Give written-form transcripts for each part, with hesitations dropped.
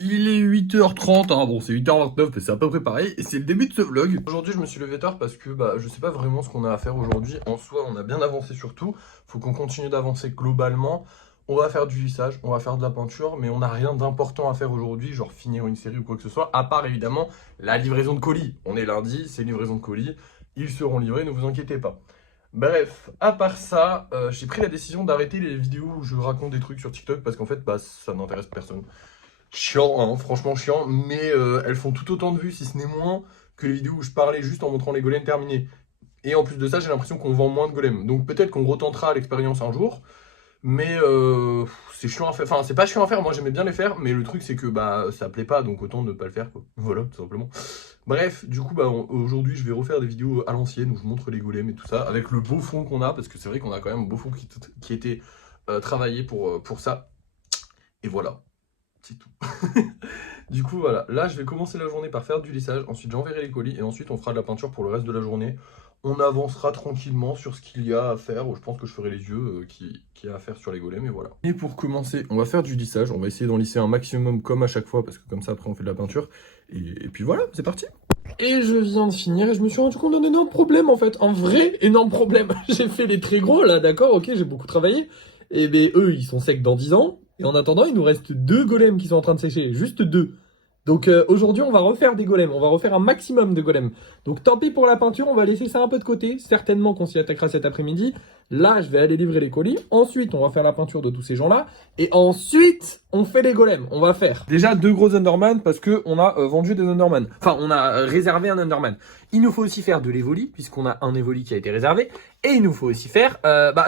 Il est 8h30, hein. Bon c'est 8h29 mais c'est à peu près pareil et c'est le début de ce vlog. Aujourd'hui je me suis levé tard parce que je sais pas vraiment ce qu'on a à faire aujourd'hui. En soi on a bien avancé sur tout, faut qu'on continue d'avancer globalement. On va faire du lissage, on va faire de la peinture, mais on n'a rien d'important à faire aujourd'hui, genre finir une série ou quoi que ce soit, à part évidemment la livraison de colis. On est lundi, c'est livraison de colis, ils seront livrés, ne vous inquiétez pas. Bref, à part ça, j'ai pris la décision d'arrêter les vidéos où je raconte des trucs sur TikTok parce qu'en fait ça n'intéresse personne. Chiant, hein, franchement chiant, mais elles font tout autant de vues, si ce n'est moins, que les vidéos où je parlais juste en montrant les golems terminés. Et en plus de ça, j'ai l'impression qu'on vend moins de golems. Donc peut-être qu'on retentera l'expérience un jour, mais c'est chiant à faire. Enfin, c'est pas chiant à faire, moi j'aimais bien les faire, mais le truc c'est que ça plaît pas, donc autant ne pas le faire, quoi. Voilà, tout simplement. Bref, du coup, aujourd'hui je vais refaire des vidéos à l'ancienne où je montre les golems et tout ça, avec le beau fond qu'on a, parce que c'est vrai qu'on a quand même un beau fond qui était travaillé pour ça. Et voilà. C'est tout. Du coup, voilà. Là, je vais commencer la journée par faire du lissage. Ensuite, j'enverrai les colis. Et ensuite, on fera de la peinture pour le reste de la journée. On avancera tranquillement sur ce qu'il y a à faire. Je pense que je ferai les yeux qu'il y a à faire sur les golems. Et voilà. Et pour commencer, on va faire du lissage. On va essayer d'en lisser un maximum comme à chaque fois. Parce que comme ça, après, on fait de la peinture. Et puis voilà, c'est parti. Et je viens de finir et je me suis rendu compte d'un énorme problème en fait. Un vrai énorme problème. J'ai fait les très gros là, d'accord, ok, j'ai beaucoup travaillé. Et ben eux, ils sont secs dans 10 ans. Et en attendant, il nous reste 2 golems qui sont en train de sécher. Juste 2. Donc aujourd'hui, on va refaire des golems. On va refaire un maximum de golems. Donc tant pis pour la peinture, on va laisser ça un peu de côté. Certainement qu'on s'y attaquera cet après-midi. Là, je vais aller livrer les colis. Ensuite, on va faire la peinture de tous ces gens-là. Et ensuite, on fait les golems. On va faire déjà 2 gros Enderman parce que on a vendu des Enderman. Enfin, on a réservé un Enderman. Il nous faut aussi faire de l'Evoli puisqu'on a un Evoli qui a été réservé. Et il nous faut aussi faire...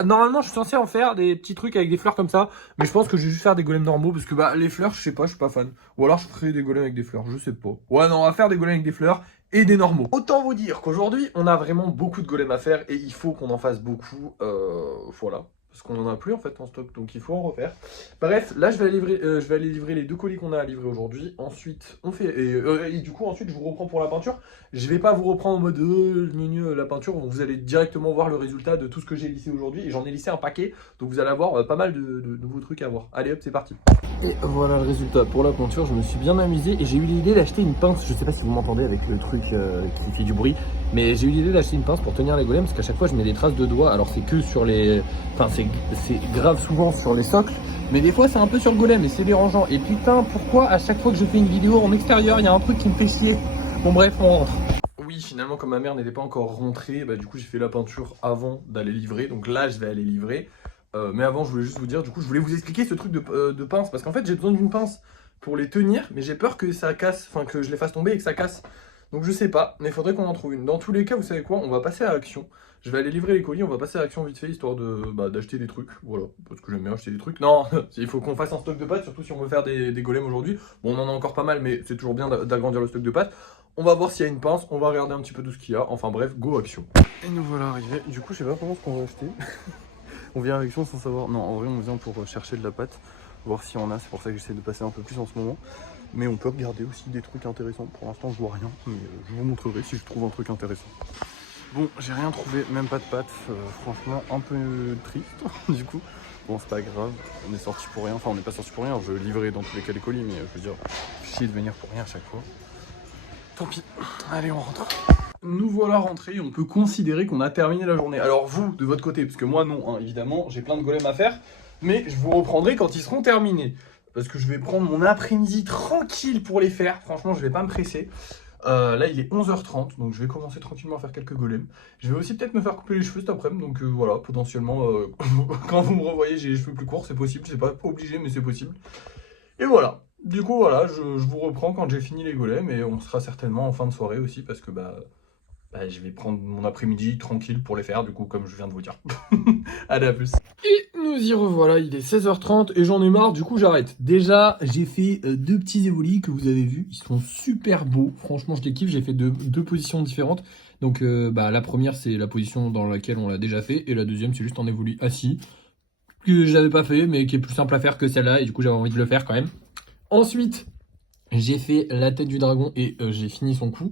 normalement, je suis censé en faire des petits trucs avec des fleurs comme ça. Mais je pense que je vais juste faire des golems normaux parce que les fleurs, je sais pas, je suis pas fan. Ou alors je ferai des golems avec des fleurs, je sais pas. Ouais, non, on va faire des golems avec des fleurs et des normaux. Autant vous dire qu'aujourd'hui, on a vraiment beaucoup de golems à faire et il faut qu'on en fasse beaucoup. Voilà. Parce qu'on en a plus en fait en stock, donc il faut en refaire. Bref, là je vais aller livrer les 2 colis qu'on a à livrer aujourd'hui. Ensuite, on fait. Et du coup, ensuite, je vous reprends pour la peinture. Je vais pas vous reprendre en mode la peinture. Vous allez directement voir le résultat de tout ce que j'ai lissé aujourd'hui. Et j'en ai lissé un paquet, donc vous allez avoir pas mal de nouveaux trucs à voir. Allez hop, c'est parti. Et voilà le résultat pour la peinture. Je me suis bien amusé et j'ai eu l'idée d'acheter une pince. Je sais pas si vous m'entendez avec le truc qui fait du bruit. Mais j'ai eu l'idée d'acheter une pince pour tenir les golems parce qu'à chaque fois je mets des traces de doigts. Alors c'est que sur les... Enfin c'est grave souvent sur les socles. Mais des fois c'est un peu sur le golem et c'est dérangeant. Et putain pourquoi à chaque fois que je fais une vidéo en extérieur il y a un truc qui me fait chier. Bon bref on rentre. Oui finalement comme ma mère n'était pas encore rentrée, du coup j'ai fait la peinture avant d'aller livrer. Donc là je vais aller livrer. Mais avant je voulais juste vous dire, du coup je voulais vous expliquer ce truc de pince. Parce qu'en fait j'ai besoin d'une pince pour les tenir. Mais j'ai peur que ça casse, enfin que je les fasse tomber et que ça casse. Donc je sais pas, mais il faudrait qu'on en trouve une. Dans tous les cas, vous savez quoi, on va passer à Action. Je vais aller livrer les colis, on va passer à Action vite fait, histoire d'acheter des trucs. Voilà, parce que j'aime bien acheter des trucs. Non, il faut qu'on fasse un stock de pâtes, surtout si on veut faire des golems aujourd'hui. Bon, on en a encore pas mal, mais c'est toujours bien d'agrandir le stock de pâtes. On va voir s'il y a une pince, on va regarder un petit peu tout ce qu'il y a. Enfin bref, go Action. Et nous voilà arrivés. Du coup, je sais pas vraiment ce qu'on va acheter. On vient à Action sans savoir. Non, en vrai, on vient pour chercher de la pâte, voir s'il y en a. C'est pour ça que j'essaie de passer un peu plus en ce moment. Mais on peut regarder aussi des trucs intéressants. Pour l'instant, je vois rien, mais je vous montrerai si je trouve un truc intéressant. Bon, j'ai rien trouvé, même pas de pâtes. Franchement, un peu triste, du coup. Bon, c'est pas grave, on est sorti pour rien. Enfin, on n'est pas sorti pour rien, je livrais dans tous les cas les colis, mais je veux dire, chier de venir pour rien à chaque fois. Tant pis, allez, on rentre. Nous voilà rentrés, on peut considérer qu'on a terminé la journée. Alors vous, de votre côté, parce que moi non, hein, évidemment, j'ai plein de golems à faire, mais je vous reprendrai quand ils seront terminés. Parce que je vais prendre mon après-midi tranquille pour les faire, franchement je vais pas me presser. Là il est 11h30, donc je vais commencer tranquillement à faire quelques golems. Je vais aussi peut-être me faire couper les cheveux cet après-midi, donc voilà, potentiellement, quand vous me revoyez j'ai les cheveux plus courts, c'est possible, c'est pas obligé mais c'est possible. Et voilà, du coup voilà, je vous reprends quand j'ai fini les golems, et on sera certainement en fin de soirée aussi, parce que je vais prendre mon après-midi tranquille pour les faire, du coup, comme je viens de vous dire. Allez, à plus. Et nous y revoilà, il est 16h30 et j'en ai marre, du coup j'arrête. Déjà, j'ai fait 2 petits évolis que vous avez vus, ils sont super beaux. Franchement, je les kiffe, j'ai fait deux positions différentes. Donc la première, c'est la position dans laquelle on l'a déjà fait, et la deuxième, c'est juste en évoli assis, que j'avais pas fait, mais qui est plus simple à faire que celle-là, et du coup j'avais envie de le faire quand même. Ensuite, j'ai fait la tête du dragon et j'ai fini son coup.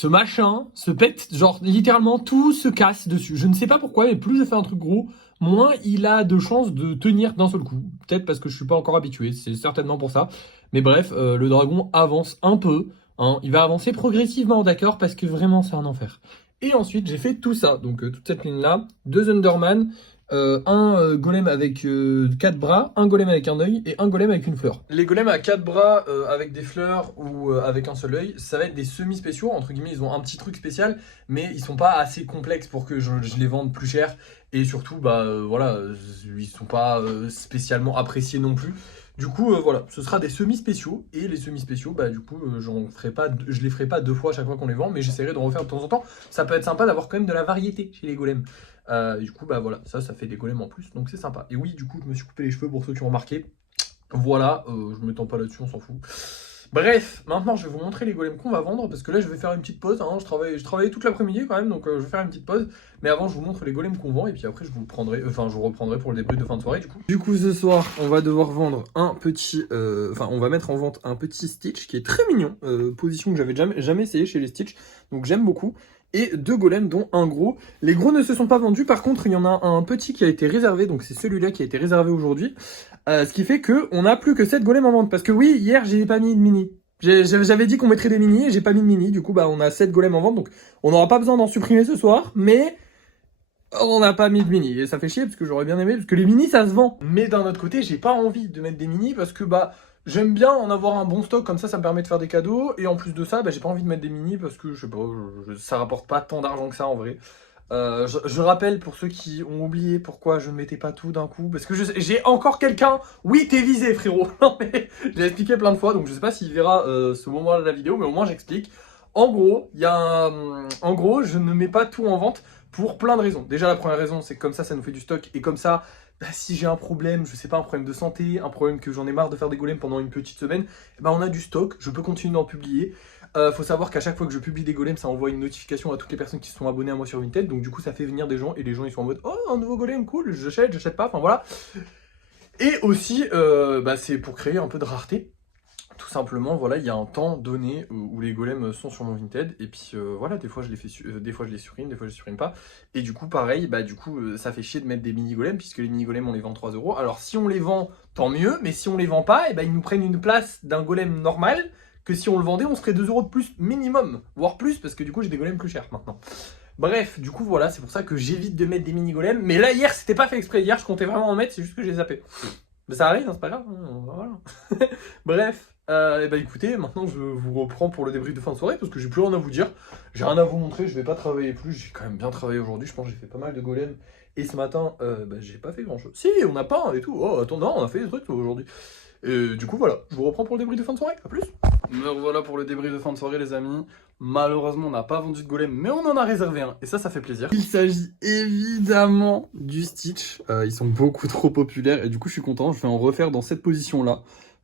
ce machin se pète, genre littéralement tout se casse dessus. Je ne sais pas pourquoi, mais plus je fais un truc gros, moins il a de chances de tenir d'un seul coup. Peut-être parce que je suis pas encore habitué, c'est certainement pour ça. Mais bref, le dragon avance un peu, hein. Il va avancer progressivement, d'accord, parce que vraiment c'est un enfer. Et ensuite j'ai fait tout ça, donc toute cette ligne là, 2 Underman, un golem avec 4 bras, un golem avec un œil et un golem avec une fleur. Les golems à 4 bras avec des fleurs ou avec un seul œil, ça va être des semi-spéciaux, entre guillemets, ils ont un petit truc spécial, mais ils sont pas assez complexes pour que je les vende plus cher. Et surtout, voilà, ils sont pas spécialement appréciés non plus. Du coup, voilà, ce sera des semi-spéciaux. Et les semi-spéciaux, du coup, je les ferai pas 2 fois à chaque fois qu'on les vend, mais j'essaierai de refaire de temps en temps. Ça peut être sympa d'avoir quand même de la variété chez les golems. Du coup, voilà, ça fait des golems en plus, donc c'est sympa. Et oui, du coup, je me suis coupé les cheveux pour ceux qui ont remarqué. Voilà, je m'étends pas là-dessus, on s'en fout. Bref, maintenant je vais vous montrer les golems qu'on va vendre parce que là je vais faire une petite pause, hein. Je travaillais toute l'après-midi quand même, donc je vais faire une petite pause. Mais avant je vous montre les golems qu'on vend et puis après je vous reprendrai pour le débrief de fin de soirée du coup. Du coup ce soir on va devoir vendre un petit, on va mettre en vente un petit Stitch qui est très mignon, position que j'avais jamais essayé chez les Stitch, donc j'aime beaucoup. Et 2 golems dont un gros. Les gros ne se sont pas vendus, par contre il y en a un petit qui a été réservé, donc c'est celui-là qui a été réservé aujourd'hui. Ce qui fait qu'on n'a plus que 7 golems en vente. Parce que oui, hier j'ai pas mis de mini. J'avais dit qu'on mettrait des mini et j'ai pas mis de mini. Du coup, on a 7 golems en vente. Donc on n'aura pas besoin d'en supprimer ce soir. Mais on n'a pas mis de mini. Et ça fait chier parce que j'aurais bien aimé. Parce que les mini ça se vend. Mais d'un autre côté, j'ai pas envie de mettre des mini parce que j'aime bien en avoir un bon stock. Comme ça me permet de faire des cadeaux. Et en plus de ça, j'ai pas envie de mettre des mini parce que je sais pas, ça rapporte pas tant d'argent que ça en vrai. Je rappelle pour ceux qui ont oublié pourquoi je ne mettais pas tout d'un coup, parce que j'ai encore quelqu'un, oui t'es visé frérot, non mais je l'ai expliqué plein de fois, donc je sais pas s'il verra ce moment-là de la vidéo, mais au moins j'explique. En gros, en gros, je ne mets pas tout en vente pour plein de raisons. Déjà la première raison, c'est que comme ça nous fait du stock, et comme ça, si j'ai un problème, je sais pas, un problème de santé, un problème que j'en ai marre de faire des golems pendant une petite semaine, on a du stock, je peux continuer d'en publier. Faut savoir qu'à chaque fois que je publie des golems, ça envoie une notification à toutes les personnes qui se sont abonnées à moi sur Vinted. Donc du coup, ça fait venir des gens et les gens ils sont en mode oh un nouveau golem cool, j'achète pas, enfin voilà. Et aussi, c'est pour créer un peu de rareté. Tout simplement, voilà, il y a un temps donné où les golems sont sur mon Vinted. Et puis voilà, des fois je les fais, des fois je les surime, des fois je les surime pas. Et du coup, pareil, ça fait chier de mettre des mini golems puisque les mini golems on les vend 3 €. Alors si on les vend, tant mieux, mais si on les vend pas, ils nous prennent une place d'un golem normal. Que si on le vendait, on serait 2 € de plus minimum, voire plus, parce que du coup j'ai des golems plus chers maintenant. Bref, du coup voilà, c'est pour ça que j'évite de mettre des mini golems. Mais là hier c'était pas fait exprès, hier je comptais vraiment en mettre, c'est juste que j'ai zappé. Mais ça arrive, hein, c'est pas grave, hein, voilà. Bref, écoutez, maintenant je vous reprends pour le débrief de fin de soirée, parce que j'ai plus rien à vous dire. J'ai rien à vous montrer, je vais pas travailler plus, j'ai quand même bien travaillé aujourd'hui, je pense que j'ai fait pas mal de golems. Et ce matin, j'ai pas fait grand chose. Si, on a peint et tout, oh attends, non, on a fait des trucs aujourd'hui. Et du coup voilà, je vous reprends pour le débrief de fin de soirée, à plus. Me revoilà pour le débrief de fin de soirée les amis. Malheureusement on n'a pas vendu de golem, mais on en a réservé un, et ça fait plaisir. Il s'agit évidemment du Stitch, ils sont beaucoup trop populaires, et du coup je suis content, je vais en refaire dans cette position là.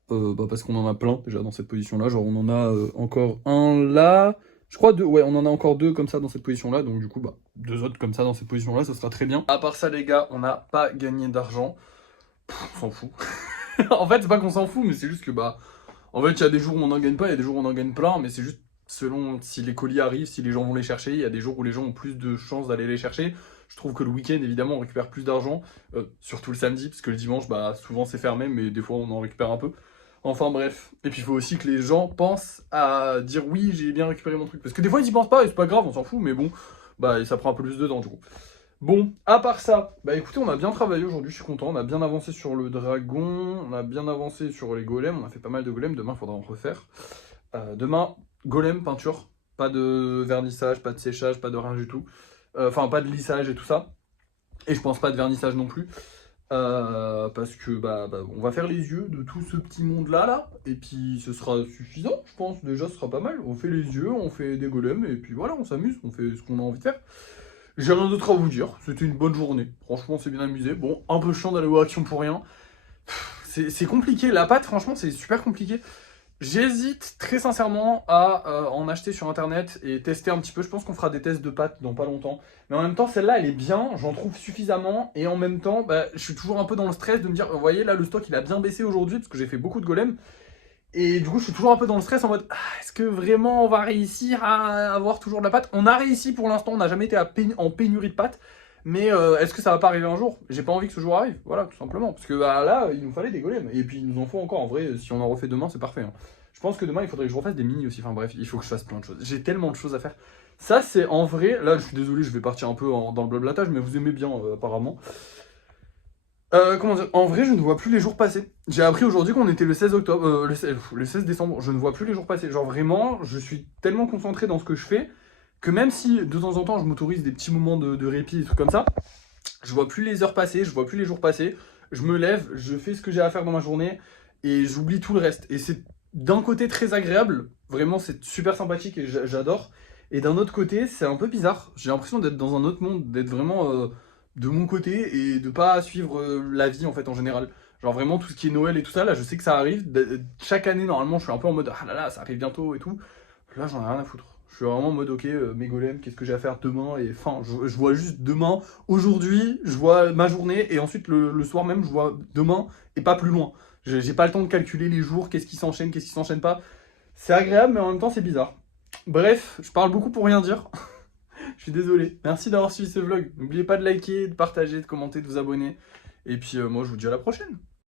Parce qu'on en a plein déjà dans cette position là, genre on en a encore un là, je crois 2, ouais on en a encore 2 comme ça dans cette position là, donc du coup 2 autres comme ça dans cette position là, ça sera très bien. À part ça les gars, on n'a pas gagné d'argent, on s'en fout. En fait c'est pas qu'on s'en fout, mais c'est juste que en fait il y a des jours où on n'en gagne pas, il y a des jours où on en gagne plein, mais c'est juste selon si les colis arrivent, si les gens vont les chercher, il y a des jours où les gens ont plus de chances d'aller les chercher. Je trouve que le week-end, évidemment, on récupère plus d'argent, surtout le samedi, parce que le dimanche, souvent c'est fermé, mais des fois on en récupère un peu. Enfin bref, et puis il faut aussi que les gens pensent à dire oui, j'ai bien récupéré mon truc, parce que des fois ils y pensent pas, et c'est pas grave, on s'en fout, mais bon, ça prend un peu plus de temps du coup. Bon, à part ça, écoutez, on a bien travaillé aujourd'hui, je suis content, on a bien avancé sur le dragon, on a bien avancé sur les golems, on a fait pas mal de golems, demain il faudra en refaire. Demain, golem, peinture, pas de vernissage, pas de séchage, pas de rien du tout. Enfin, pas de lissage et tout ça. Et je pense pas de vernissage non plus. Parce que on va faire les yeux de tout ce petit monde là, et puis ce sera suffisant, je pense, déjà ce sera pas mal. On fait les yeux, on fait des golems, et puis voilà, on s'amuse, on fait ce qu'on a envie de faire. J'ai rien d'autre à vous dire, c'était une bonne journée, franchement c'est bien amusé. Bon, un peu chiant d'aller au Action pour rien. C'est compliqué, la pâte franchement c'est super compliqué. J'hésite très sincèrement à en acheter sur internet et tester un petit peu. Je pense qu'on fera des tests de pâtes dans pas longtemps. Mais en même temps, celle-là, elle est bien, j'en trouve suffisamment. Et en même temps, je suis toujours un peu dans le stress de me dire, vous voyez, là, le stock, il a bien baissé aujourd'hui parce que j'ai fait beaucoup de golems. Et du coup, je suis toujours un peu dans le stress en mode est-ce que vraiment on va réussir à avoir toujours de la pâte? On a réussi pour l'instant, on n'a jamais été en pénurie de pâte. Mais est-ce que ça va pas arriver un jour? J'ai pas envie que ce jour arrive, voilà, tout simplement. Parce que bah, là, il nous fallait des golems. Et puis il nous en faut encore. En vrai, si on en refait demain, c'est parfait, hein. Je pense que demain, il faudrait que je refasse des mini aussi. Enfin bref, il faut que je fasse plein de choses. J'ai tellement de choses à faire. Ça, c'est en vrai. Là, je suis désolé, je vais partir un peu dans le blablatage, mais vous aimez bien, apparemment. Comment dire? En vrai, je ne vois plus les jours passer. J'ai appris aujourd'hui qu'on était le 16 octobre, le 16 décembre. Je ne vois plus les jours passer. Genre vraiment, je suis tellement concentré dans ce que je fais que même si de temps en temps je m'autorise des petits moments de répit, des trucs comme ça, je vois plus les heures passer, je vois plus les jours passer. Je me lève, je fais ce que j'ai à faire dans ma journée et j'oublie tout le reste. Et c'est d'un côté très agréable, vraiment c'est super sympathique et j'adore. Et d'un autre côté, c'est un peu bizarre. J'ai l'impression d'être dans un autre monde, d'être vraiment de mon côté et de pas suivre la vie en fait en général. Genre vraiment tout ce qui est Noël et tout ça, là je sais que ça arrive. Chaque année normalement je suis un peu en mode ah là là ça arrive bientôt et tout. Là j'en ai rien à foutre. Je suis vraiment en mode ok mes golems, qu'est-ce que j'ai à faire demain et enfin je vois juste demain, aujourd'hui je vois ma journée et ensuite le soir même je vois demain et pas plus loin. J'ai pas le temps de calculer les jours, qu'est-ce qui s'enchaîne pas. C'est agréable mais en même temps c'est bizarre. Bref, je parle beaucoup pour rien dire. Je suis désolé. Merci d'avoir suivi ce vlog. N'oubliez pas de liker, de partager, de commenter, de vous abonner. Et puis moi je vous dis à la prochaine.